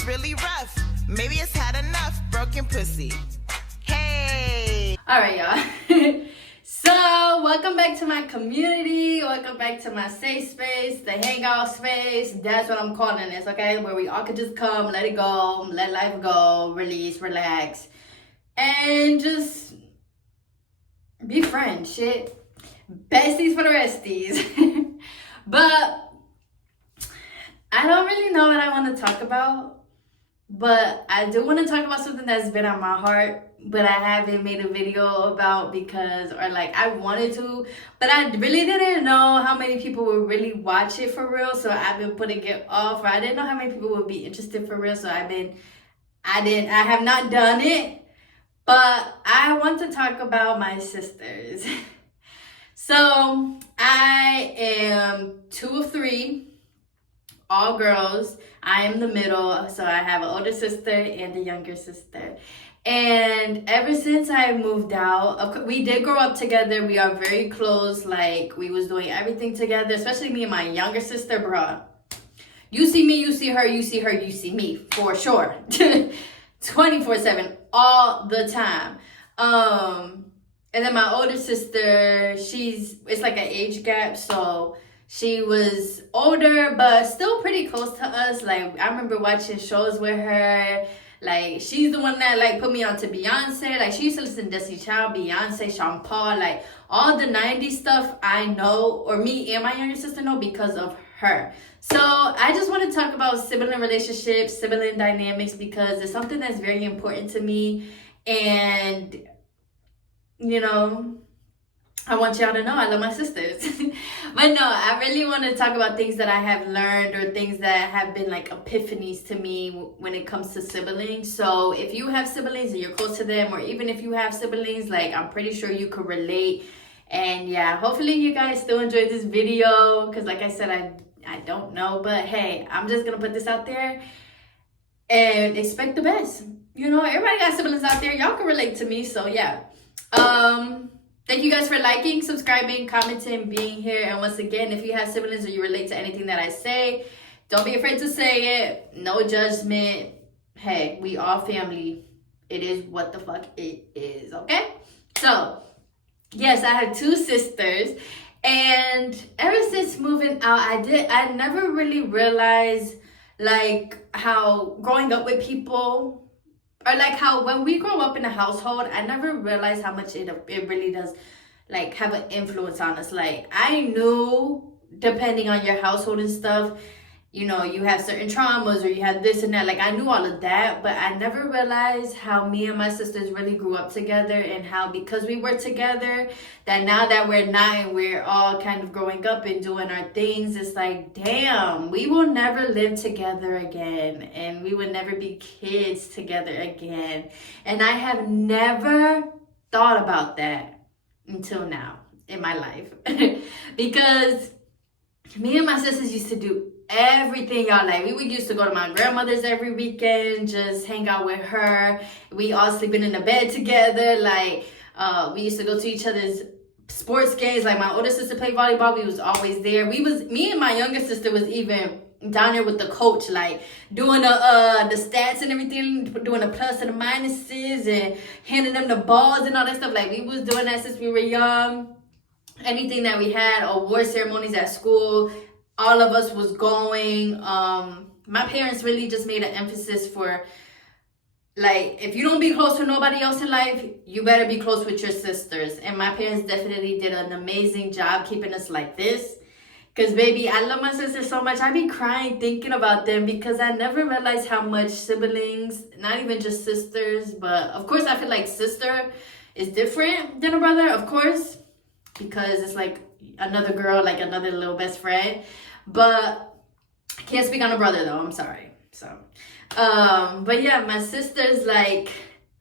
it's really rough. Maybe it's had enough broken pussy. Hey. All right, y'all. So welcome back to my community. Welcome back to my safe space, the hangout space. That's what I'm calling this, okay? Where we all could just come, let it go, let life go, release, relax, and just be friends, shit. Besties for the resties. But I don't really know what I want to talk about. But I do want to talk about something that's been on my heart, but I haven't made a video about because, or like I wanted to, but I really didn't know how many people would really watch it for real. So I've been putting it off, or I didn't know how many people would be interested for real. So I have not done it, but I want to talk about my sisters. So I am 2 of 3. All girls. I am the middle, so I have an older sister and a younger sister. And ever since I moved out, we did grow up together. We are very close. Like, we was doing everything together, especially me and my younger sister, bro. You see me, you see her, you see her, you see me, for sure. 24/7, all the time. And then my older sister, it's like an age gap, so she was older, but still pretty close to us. Like, I remember watching shows with her. Like, she's the one that, like, put me on to Beyonce. Like, she used to listen to Destiny Child, Beyonce, Sean Paul. Like, all the 90s stuff I know, or me and my younger sister know because of her. So, I just want to talk about sibling relationships, sibling dynamics, because it's something that's very important to me. And, you know, I want y'all to know I love my sisters. But no, I really want to talk about things that I have learned or things that have been like epiphanies to me when it comes to siblings. So if you have siblings and you're close to them, or even if you have siblings, like, I'm pretty sure you could relate. And yeah, hopefully you guys still enjoyed this video, because like I said, I don't know, but hey, I'm just gonna put this out there and expect the best. You know, everybody got siblings out there. Y'all can relate to me, so yeah. Thank you guys for liking, subscribing, commenting, being here. And once again, if you have siblings or you relate to anything that I say, don't be afraid to say it. No judgment. Hey, we all family. It is what the fuck it is, okay? So, yes, I have 2 sisters. And ever since moving out, I never really realized, like, how growing up with people, or like how when we grow up in a household, I never realized how much it really does, like, have an influence on us. Like, I knew, depending on your household and stuff, you know, you have certain traumas or you have this and that. Like, I knew all of that, but I never realized how me and my sisters really grew up together, and how because we were together, that now that we're not and we're all kind of growing up and doing our things, it's like, damn, we will never live together again, and we would never be kids together again. And I have never thought about that until now in my life. Because me and my sisters used to do everything, y'all. Like, we used to go to my grandmother's every weekend, just hang out with her. We all sleeping in the bed together. Like, we used to go to each other's sports games. Like, my older sister played volleyball. We was always there. Me and my younger sister was even down there with the coach, like, doing the stats and everything, doing the plus and the minuses, and handing them the balls and all that stuff. Like, we was doing that since we were young. Anything that we had, award ceremonies at school, all of us was going. My parents really just made an emphasis for, like, if you don't be close to nobody else in life, you better be close with your sisters. And my parents definitely did an amazing job keeping us like this. Because, baby, I love my sisters so much. I be crying thinking about them, because I never realized how much siblings, not even just sisters, but of course I feel like sister is different than a brother, of course, because it's like another girl, like another little best friend. But I can't speak on a brother, though. I'm sorry. So, but yeah, my sisters, like,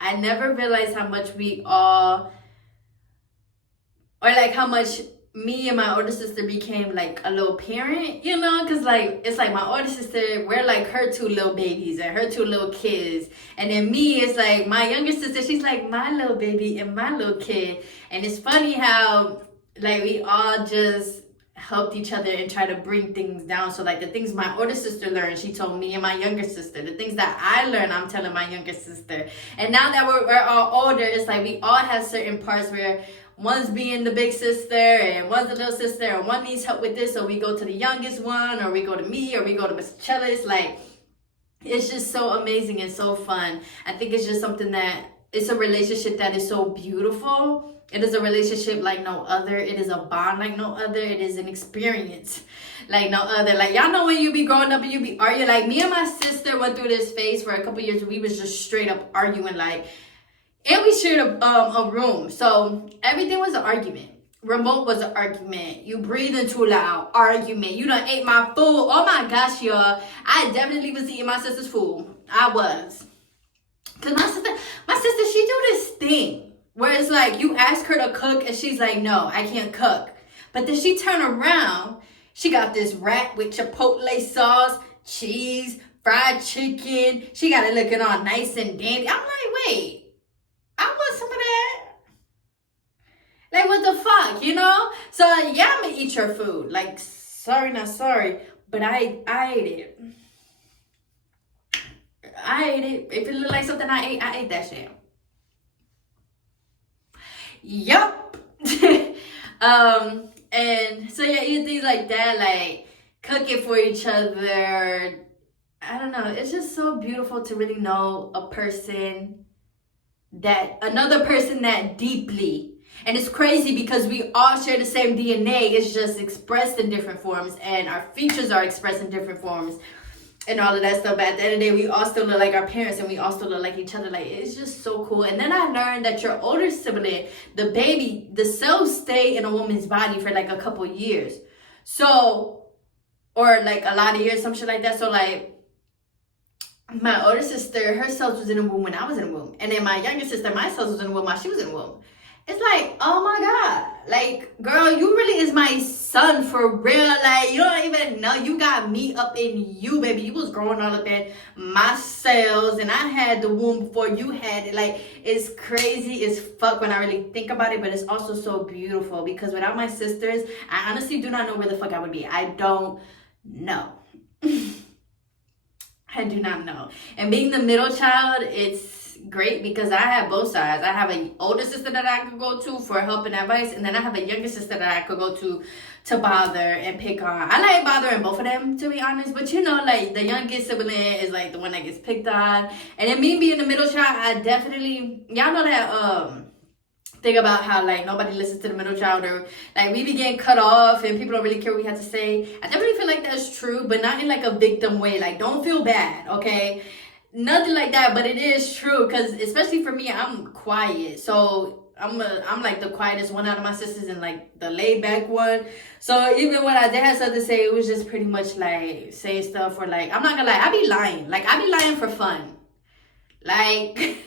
I never realized how much we all, or like how much me and my older sister became like a little parent, you know? Because, like, it's like my older sister, we're like her 2 little babies and her 2 little kids. And then me, it's like my younger sister, she's like my little baby and my little kid. And it's funny how, like, we all just helped each other and try to bring things down. So like the things my older sister learned, she told me and my younger sister. The things that I learned, I'm telling my younger sister. And now that we're all older, it's like we all have certain parts where one's being the big sister and one's the little sister, and one needs help with this, so we go to the youngest one, or we go to me, or we go to Miss Chellis. Like, it's just so amazing and so fun. I think it's just something that, it's a relationship that is so beautiful. It is a relationship like no other. It is a bond like no other. It is an experience like no other. Like, y'all know when you be growing up and you be arguing. Like, me and my sister went through this phase for a couple years where we was just straight up arguing. Like, and we shared a room. So everything was an argument. Remote was an argument. You breathing too loud, argument. You done ate my food. Oh my gosh, y'all. I definitely was eating my sister's food. I was. Because my sister, she do this thing where it's like you ask her to cook and she's like, no, I can't cook. But then she turn around, she got this wrap with chipotle sauce, cheese, fried chicken. She got it looking all nice and dandy. I'm like, wait, I want some of that. Like, what the fuck, you know? So yeah, I'm gonna eat your food. Like, sorry, not sorry, but I ate it. I ate it. If it looked like something I ate that shit. Yup. And so yeah, eating things like that, like cooking for each other. I don't know. It's just so beautiful to really know a person another person that deeply. And it's crazy because we all share the same DNA. It's just expressed in different forms, and our features are expressed in different forms, and all of that stuff. But at the end of the day, we all still look like our parents, and we all still look like each other. Like, it's just so cool. And then I learned that your older sibling, the baby, the cells stay in a woman's body for like a couple years. So, or like a lot of years, some shit like that. So like, my older sister, her cells was in the womb when I was in the womb. And then my younger sister, my cells was in the womb while she was in the womb. It's like, oh my God. Like, girl, you really is my son for real. Like, you don't even know. You got me up in you, baby. You was growing all up in my cells. And I had the womb before you had it. Like, it's crazy as fuck when I really think about it. But it's also so beautiful. Because without my sisters, I honestly do not know where the fuck I would be. I don't know. I do not know. And being the middle child, it's great because I have both sides. I have an older sister that I could go to for help and advice, and then I have a younger sister that I could go to bother and pick on. I like bothering both of them, to be honest, but you know, like, the youngest sibling is like the one that gets picked on. And then me being the middle child, I definitely, y'all know that thing about how like nobody listens to the middle child, or like we be getting cut off and people don't really care what we have to say. I definitely feel like that's true, but not in like a victim way. Like, don't feel bad, okay? Nothing like that, but it is true, because especially for me, I'm quiet. So I'm like the quietest one out of my sisters and like the laid back one. So even when I did have something to say, it was just pretty much like saying stuff, or like, I'm not gonna lie, I be lying. Like, I be lying for fun. Like,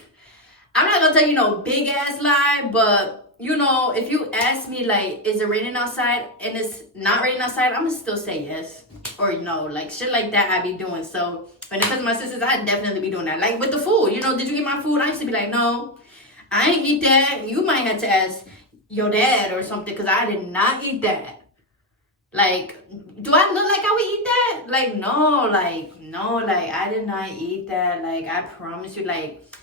I'm not gonna tell you no big ass lie, but you know, if you ask me like, is it raining outside, and it's not raining outside, I'm gonna still say yes or no. Like, shit like that I be doing. So when it comes to my sisters, I definitely be doing that. Like with the food, you know, did you eat my food? I used to be like, no, I ain't eat that. You might have to ask your dad or something, because I did not eat that. Like, do I look like I would eat that? Like, no, I did not eat that. Like, I promise you, like,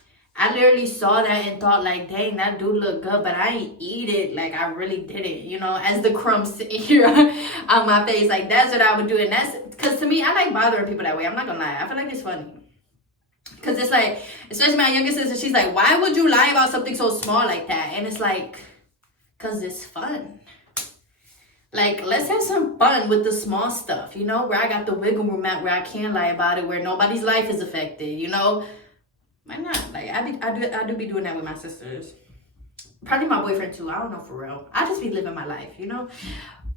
I literally saw that and thought like, dang, that do look good, but I ain't eat it. Like, I really didn't, you know, as the crumbs sitting here on my face. Like, that's what I would do. And that's, because to me, I like bothering people that way. I'm not gonna lie. I feel like it's funny. Because it's like, especially my younger sister, she's like, why would you lie about something so small like that? And it's like, because it's fun. Like, let's have some fun with the small stuff, you know, where I got the wiggle room at, where I can lie about it, where nobody's life is affected, you know. Why not? Like, I do be doing that with my sisters. Probably my boyfriend too. I don't know, for real. I just be living my life, you know.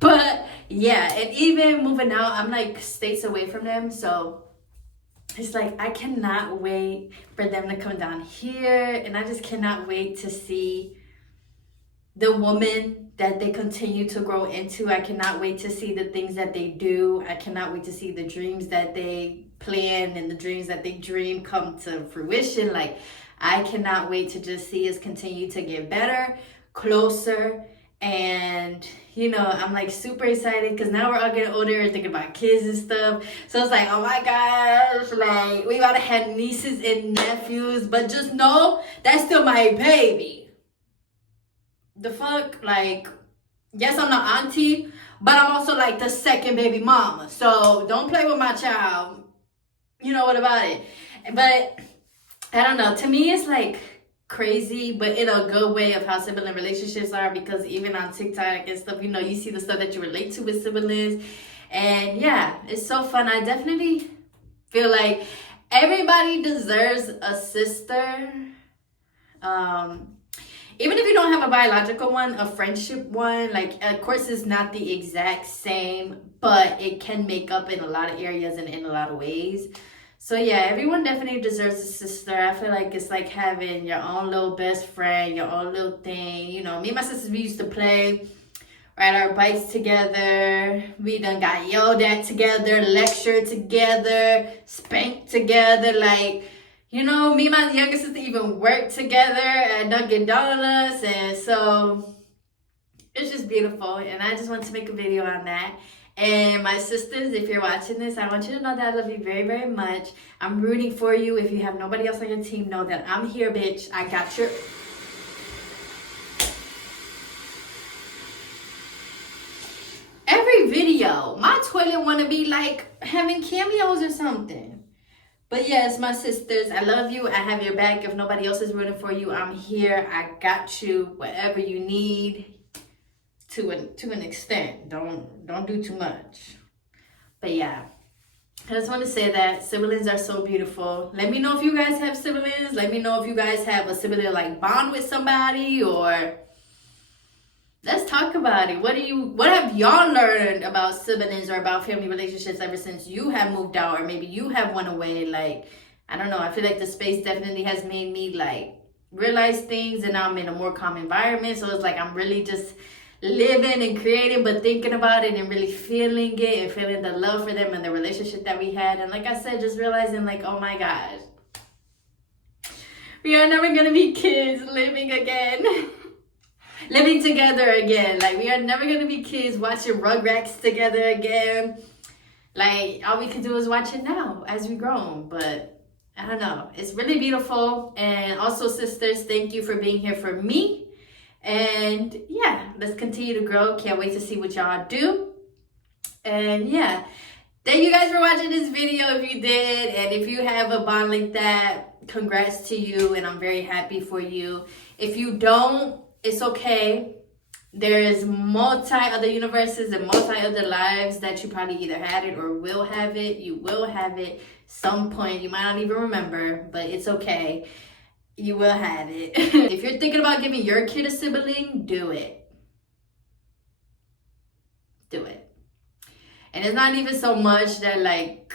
But yeah, and even moving out, I'm like states away from them, so it's like I cannot wait for them to come down here, and I just cannot wait to see the woman that they continue to grow into. I cannot wait to see the things that they do. I cannot wait to see the dreams that they plan and the dreams that they dream come to fruition. Like, I cannot wait to just see us continue to get better, closer, And you know, I'm like super excited because now we're all getting older and thinking about kids and stuff. So it's like, oh my gosh, like we gotta have nieces and nephews, but just know that's still my baby. The fuck? Like, yes, I'm not auntie, but I'm also like the second baby mama. So don't play with my child. You know what about it? But I don't know. To me, it's like crazy, but in a good way of how sibling relationships are, because even on TikTok and stuff, you know, you see the stuff that you relate to with siblings. And yeah, it's so fun. I definitely feel like everybody deserves a sister. Even if you don't have a biological one, a friendship one, like, of course, it's not the exact same, but it can make up in a lot of areas and in a lot of ways. So yeah, everyone definitely deserves a sister. I feel like it's like having your own little best friend, your own little thing. You know, me and my sisters, we used to play, ride our bikes together. We done got yelled at together, lectured together, spanked together. Like, you know, me and my younger sister even worked together at Dunkin' Donuts. And so it's just beautiful. And I just want to make a video on that. And my sisters, if you're watching this, I want you to know that I love you very, very much. I'm rooting for you. If you have nobody else on your team, know that I'm here, bitch. I got your... Every video, my toilet want to be like having cameos or something. But yes, my sisters, I love you. I have your back. If nobody else is rooting for you, I'm here. I got you. Whatever you need. To an extent. Don't do too much. But yeah, I just want to say that siblings are so beautiful. Let me know if you guys have siblings. Let me know if you guys have a sibling like bond with somebody, or let's talk about it. What have y'all learned about siblings or about family relationships ever since you have moved out, or maybe you have went away? Like, I don't know. I feel like the space definitely has made me like realize things, and now I'm in a more calm environment. So it's like I'm really just living and creating, but thinking about it and really feeling it and feeling the love for them and the relationship that we had. And like I said, just realizing like, oh my gosh, we are never gonna be kids living again. Living together again. Like, we are never gonna be kids watching Rugrats together again. Like, all we can do is watch it now as we grow. But I don't know, it's really beautiful. And also, sisters, thank you for being here for me. And yeah, let's continue to grow. Can't wait to see what y'all do. And yeah, thank you guys for watching this video if you did. And if you have a bond like that, congrats to you. And I'm very happy for you. If you don't, it's okay. There's multi other universes and multi other lives that you probably either had it or will have it. You will have it some point. You might not even remember, but it's okay. You will have it. If you're thinking about giving your kid a sibling, do it. Do it. And it's not even so much that like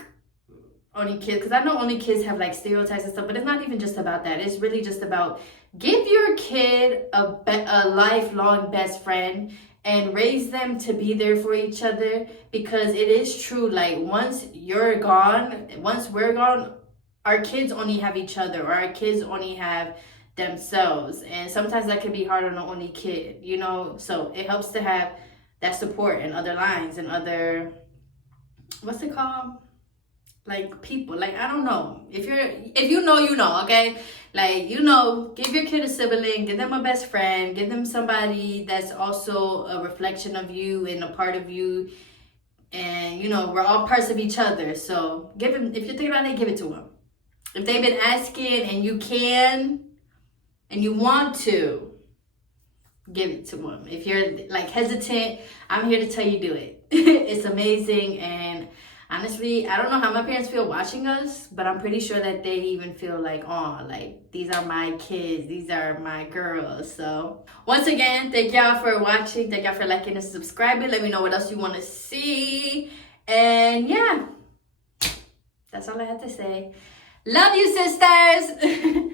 only kids, because I know only kids have like stereotypes and stuff, but it's not even just about that. It's really just about give your kid a lifelong best friend and raise them to be there for each other, because it is true. Like, once you're gone, once we're gone, our kids only have each other, or our kids only have themselves. And sometimes that can be hard on the only kid, you know? So it helps to have that support and other lines and other, what's it called? Like, people, like, I don't know. If you know, you know, okay? Like, you know, give your kid a sibling, give them a best friend, give them somebody that's also a reflection of you and a part of you. And, you know, we're all parts of each other. So give them, if you're thinking about it, give it to them. If they've been asking and you can and you want to, give it to them. If you're like hesitant, I'm here to tell you do it. It's amazing. And honestly, I don't know how my parents feel watching us, but I'm pretty sure that they even feel like, oh, like, these are my kids, these are my girls. So once again, thank y'all for watching. Thank y'all for liking and subscribing. Let me know what else you want to see. And yeah, that's all I have to say. Love you, sisters.